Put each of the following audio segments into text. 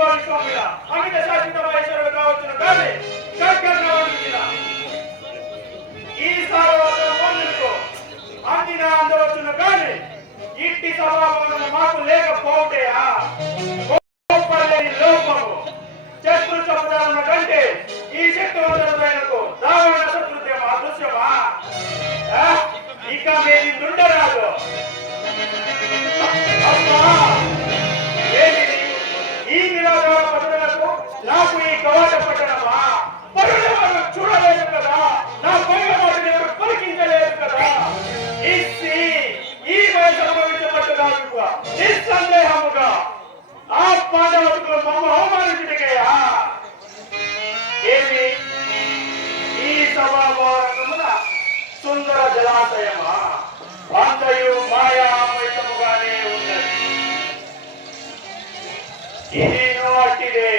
విశ్వామిత్ర అమిత శాశ్వత వయసులు కావచ్చును కానీ ఈ సార్వత్రికో అందిన అందవచ్చును కానీ ఇంటి స్వభావం మాకు లేకపోతేయా లోపము శత్రు సముదాయం కంటే ఈ శక్తివంతులకు రావణ శత్రుత్వం అదృశ్యమా ఇక మేము నుండరాదు ఈ నిరాధార పద్ధతులకు నాకు ఈ కవాట పట్టణమా పరుణను చూడలేదు కదా నా పైన మాటను ఎవరు పలికించలేదు కదా ఈ వయసు అనుభవించబట్టుగా నిస్సందేహముగా ఆ పాండవులకు మమ్మ అవమానించుటకయ్యా ఏమి ఈ సభాభారమున సుందర జలాశయమా అంతయు మాయామయముగానే ఉన్నది ఇది నోటిదే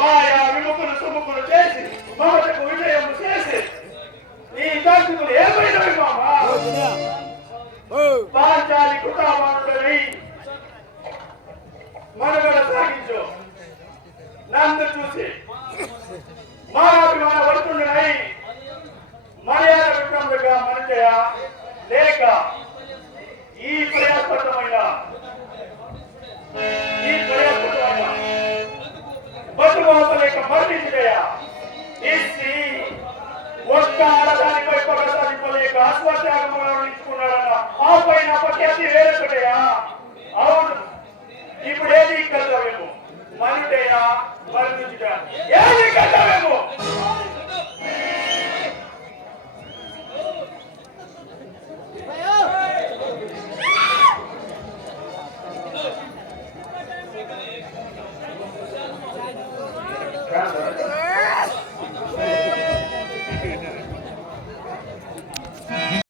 మాయా విముఖులు సుముఖులు చేసి మమతకు విజయము చేసి ఈ దంతులు ఏమైనవి మామా పాంచాలి కృతామానుడని మనుగడ సాగించు నన్ను చూసి మాయాభిమాన పడుతుండనై మర్యాద విక్రముడిగా మనిషయ లేక ఈ ప్రయాసపడమైన బతుకోపలేక మరణించుడయా ఇచ్చి ఒక్క ఆడదానిపై పగ సాధింపలేక అశ్వత్యాగముగా నిలుచుకున్నాడన్న ఆ పైన అపఖ్యాతి వేరొకటయా అవును ఇప్పుడు ఏది కర్తవ్యము మనుడయా మరణించుట ఏది కర్తవ్యం